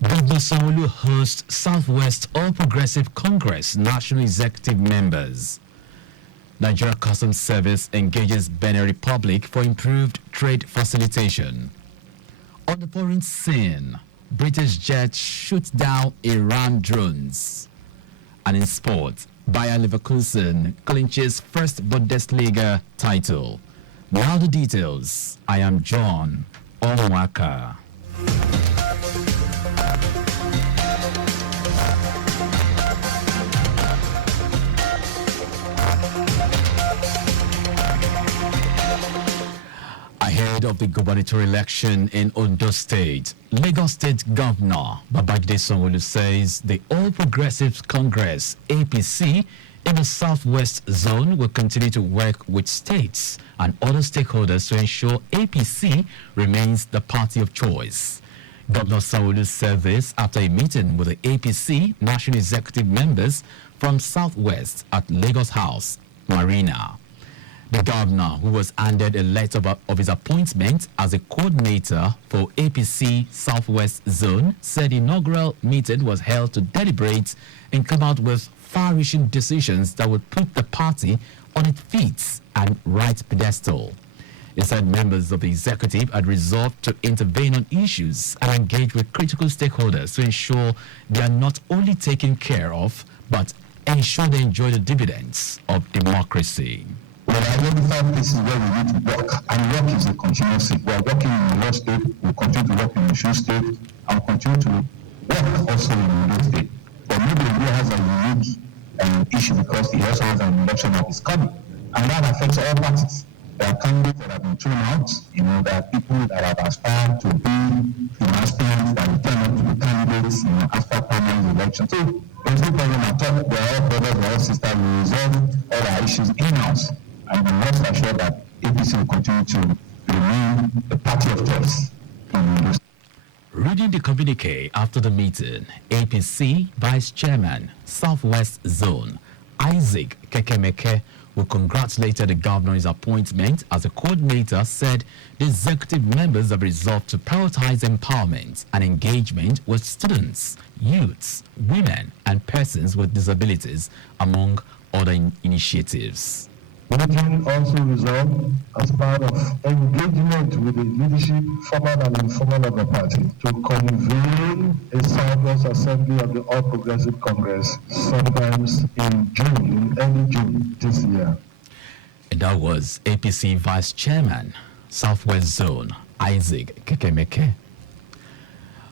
Governor Sanwo-Olu hosts Southwest All Progressive Congress National Executive members. Nigeria Customs Service engages Benin Republic for improved trade facilitation. On the foreign scene, British jet shoots down Iran drones. And in sport, Bayer Leverkusen clinches first Bundesliga title. Now the details. I am John Omoaka. Ahead of the gubernatorial election in Ondo State, Lagos State Governor Babajide Sanwo-Olu says the All Progressives Congress (APC) in the Southwest Zone will continue to work with states and other stakeholders to ensure APC remains the party of choice. Governor Sanwo-Olu said this after a meeting with the APC National Executive members from Southwest at Lagos House, Marina. The governor, who was handed a letter of his appointment as a coordinator for APC Southwest Zone, said the inaugural meeting was held to deliberate and come out with far-reaching decisions that would put the party on its feet and right pedestal. He said members of the executive had resolved to intervene on issues and engage with critical stakeholders to ensure they are not only taken care of, but ensure they enjoy the dividends of democracy. We identify places where we need to work, and work is a continuous thing. We are working in Oyo State, we continue to work in Osun State, and we continue to work also in Ondo State. But maybe Ondo has a unique issue because he also has an election that is coming, and that affects all parties. There are candidates that have been thrown out, there are people that have aspired to be aspirants that will turn out to be candidates, after primary election. So there's no problem at all. We are all brothers, we are all sisters, we resolve all our issues in-house. And I'm rest assured that APC will continue to remain the party of choice in Ondo. Reading the communique after the meeting, APC Vice Chairman, Southwest Zone, Isaac Kekemeke, who congratulated the governor on his appointment as a coordinator, said the executive members have resolved to prioritize empowerment and engagement with students, youths, women, and persons with disabilities, among other initiatives. The meeting also resolved as part of engagement with the leadership, formal and informal of the party, to convene a Southwest Assembly of the All Progressive Congress sometimes in early June this year. And that was APC Vice Chairman, Southwest Zone, Isaac Kekemeke.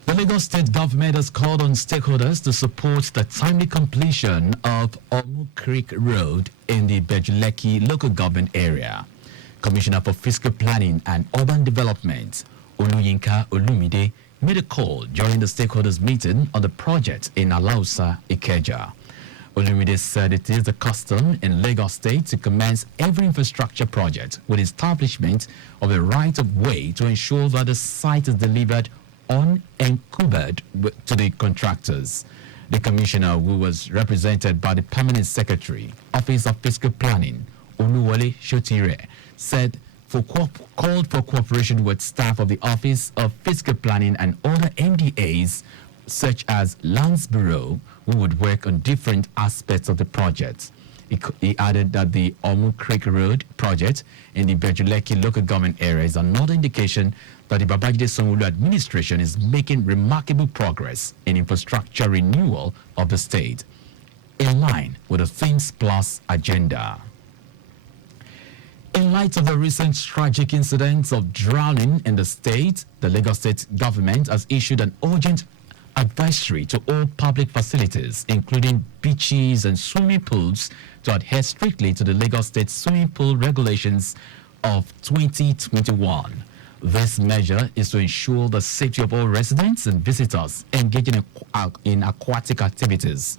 The Lagos State government has called on stakeholders to support the timely completion of Omoaka Road in the Bejuleki local government area. Commissioner for Fiscal Planning and Urban Development, Oluyinka Olumide, made a call during the stakeholders meeting on the project in Alausa, Ikeja. Olumide said it is the custom in Lagos State to commence every infrastructure project with establishment of a right-of-way to ensure that the site is delivered unencumbered to the contractors. The commissioner, who was represented by the Permanent Secretary, Office of Fiscal Planning, Oluwole Shotire, said called for cooperation with staff of the Office of Fiscal Planning and other MDAs, such as Lands Bureau, who would work on different aspects of the project. He added that the Omoaka Road project in the Bejuleki local government area is another indication that the Babajide Sanwo-Olu administration is making remarkable progress in infrastructure renewal of the state, in line with the Things Plus agenda. In light of the recent tragic incidents of drowning in the state, the Lagos State government has issued an urgent advisory to all public facilities, including beaches and swimming pools, to adhere strictly to the Lagos State Swimming Pool Regulations of 2021. This measure is to ensure the safety of all residents and visitors engaging in aquatic activities.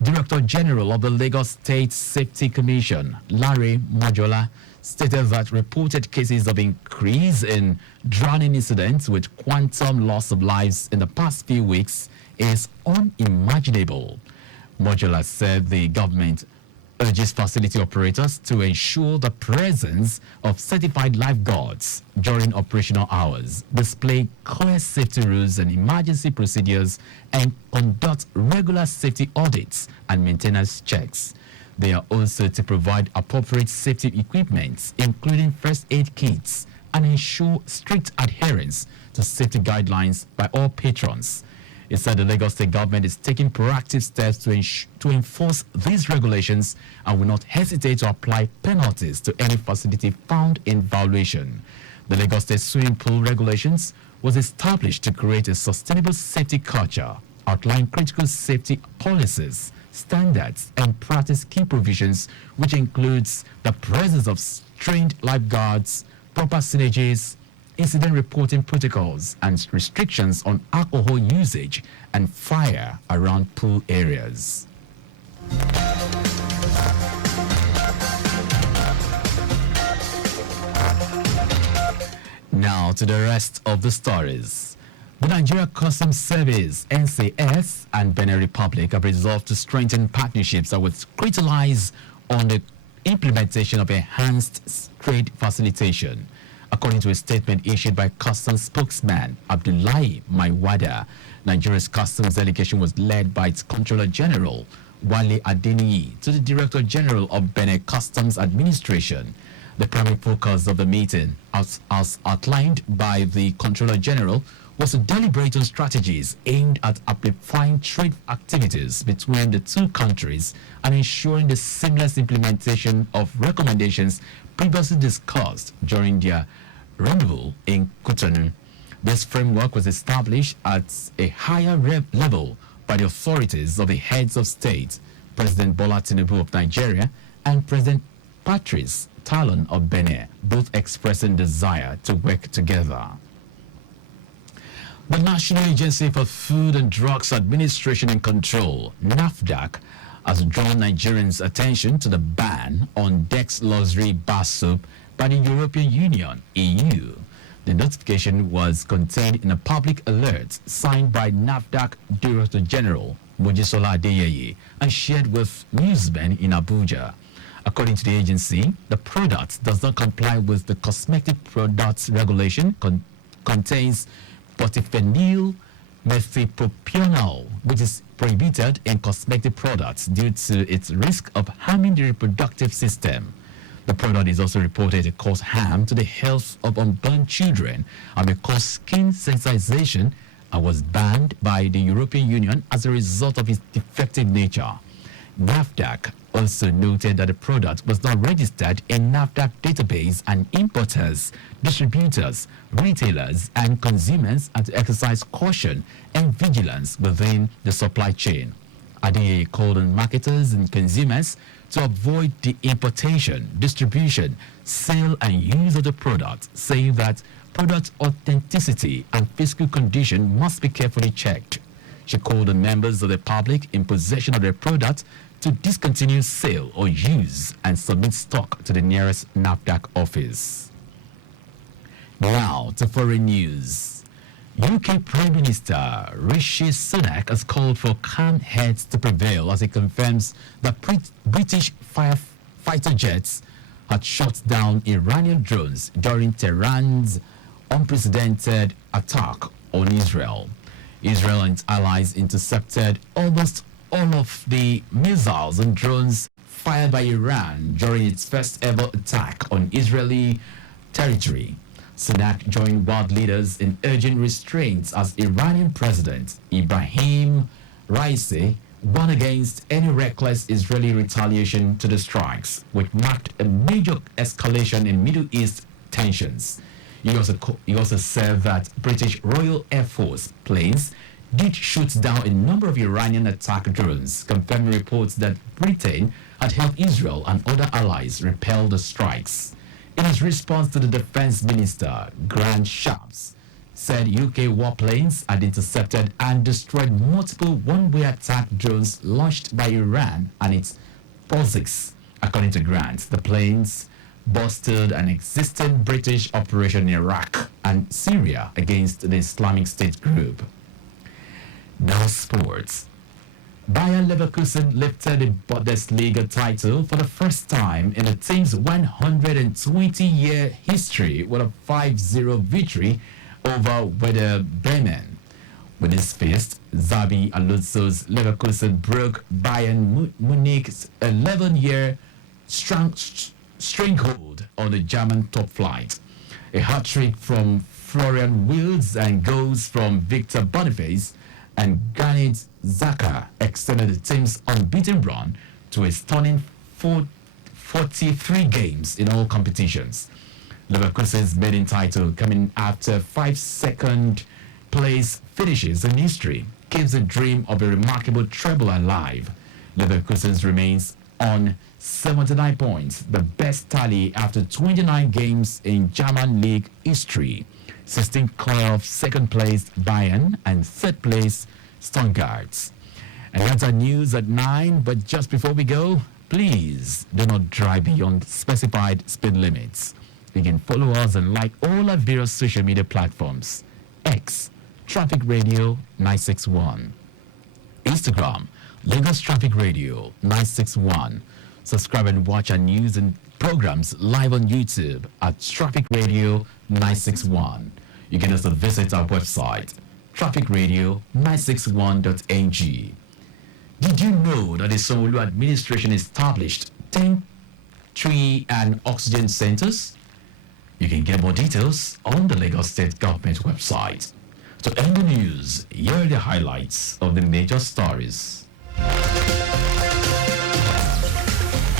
Director General of the Lagos State Safety Commission, Larry Mojola, stated that reported cases of increase in drowning incidents with quantum loss of lives in the past few weeks is unimaginable. Mojola said the government urges facility operators to ensure the presence of certified lifeguards during operational hours, display clear safety rules and emergency procedures, and conduct regular safety audits and maintenance checks. They are also to provide appropriate safety equipment, including first aid kits, and ensure strict adherence to safety guidelines by all patrons. It said the Lagos State government is taking proactive steps to enforce these regulations and will not hesitate to apply penalties to any facility found in violation. The Lagos State swimming pool regulations was established to create a sustainable safety culture, outline critical safety policies, standards, and practice key provisions, which includes the presence of trained lifeguards, proper synergies, incident reporting protocols, and restrictions on alcohol usage and fire around pool areas. Now to the rest of the stories. The Nigeria Customs Service, NCS, and Benin Republic have resolved to strengthen partnerships that would capitalize on the implementation of enhanced trade facilitation. According to a statement issued by Customs spokesman Abdullahi Maiwada, Nigeria's customs delegation was led by its Controller General Wale Adeniyi to the Director General of Benin Customs Administration. The primary focus of the meeting, as outlined by the Controller General, was to deliberate on strategies aimed at amplifying trade activities between the two countries and ensuring the seamless implementation of recommendations previously discussed during their rendezvous in Cotonou. This framework was established at a higher level by the authorities of the heads of state, President Bola Tinubu of Nigeria and President Patrice Talon of Benin, both expressing desire to work together. The National Agency for Food and Drugs Administration and Control, NAFDAC, has drawn Nigerians' attention to the ban on Dex luxury bar soap by the European Union, EU. The notification was contained in a public alert signed by NAFDAC Director General Mojisola Adeyeye and shared with newsmen in Abuja. According to the agency, the product does not comply with the Cosmetic Products Regulation, contains polyphenol methylpropional, which is prohibited in cosmetic products due to its risk of harming the reproductive system. The product is also reported to cause harm to the health of unborn children and may cause skin sensitization, and was banned by the European Union as a result of its defective nature. NAFDAC also noted that the product was not registered in NAFDAC database and importers, distributors, retailers, and consumers are to exercise caution and vigilance within the supply chain. Adeyeye called on marketers and consumers to avoid the importation, distribution, sale, and use of the product, saying that product authenticity and physical condition must be carefully checked. She called on members of the public in possession of the product to discontinue sale or use and submit stock to the nearest NAFDAC office. Now to foreign news. UK Prime Minister Rishi Sunak has called for calm heads to prevail as he confirms that British fighter jets had shot down Iranian drones during Tehran's unprecedented attack on Israel. Israel and its allies intercepted almost all of the missiles and drones fired by Iran during its first ever attack on Israeli territory. Sunak joined world leaders in urging restraints as Iranian President Ibrahim Raisi warned against any reckless Israeli retaliation to the strikes, which marked a major escalation in Middle East tensions. He also said that British Royal Air Force planes did shoot down a number of Iranian attack drones, confirming reports that Britain had helped Israel and other allies repel the strikes. In his response to the defense minister, Grant Shapps said UK warplanes had intercepted and destroyed multiple one-way attack drones launched by Iran and its POSIX. According to Grant, the planes busted an existing British operation in Iraq and Syria against the Islamic State group. Now sports. Bayer Leverkusen lifted the Bundesliga title for the first time in the team's 120-year history with a 5-0 victory over Werder Bremen. With his fist, Xabi Alonso's Leverkusen broke Bayern Munich's 11-year stranglehold on the German top flight. A hat-trick from Florian Wirtz and goals from Victor Boniface and Granit Xhaka extended the team's unbeaten run to a stunning 43 games in all competitions. Leverkusen's maiden title, coming after 5 second place finishes in history, keeps the dream of a remarkable treble alive. Leverkusen remains on 79 points, the best tally after 29 games in German league history. 16 clear of second place Bayern and third place Stuttgart. And that's our news at 9. But just before we go, please do not drive beyond specified speed limits. You can follow us and like all our various social media platforms. X, Traffic Radio 961. Instagram, Lagos Traffic Radio 961. Subscribe and watch our news and programs live on YouTube at Traffic Radio 961. You can also visit our website, trafficradio961.ng. Did you know that the Sanwo-Olu administration established 10 tree and oxygen centers? You can get more details on the Lagos State Government website. To end the news, here are the highlights of the major stories.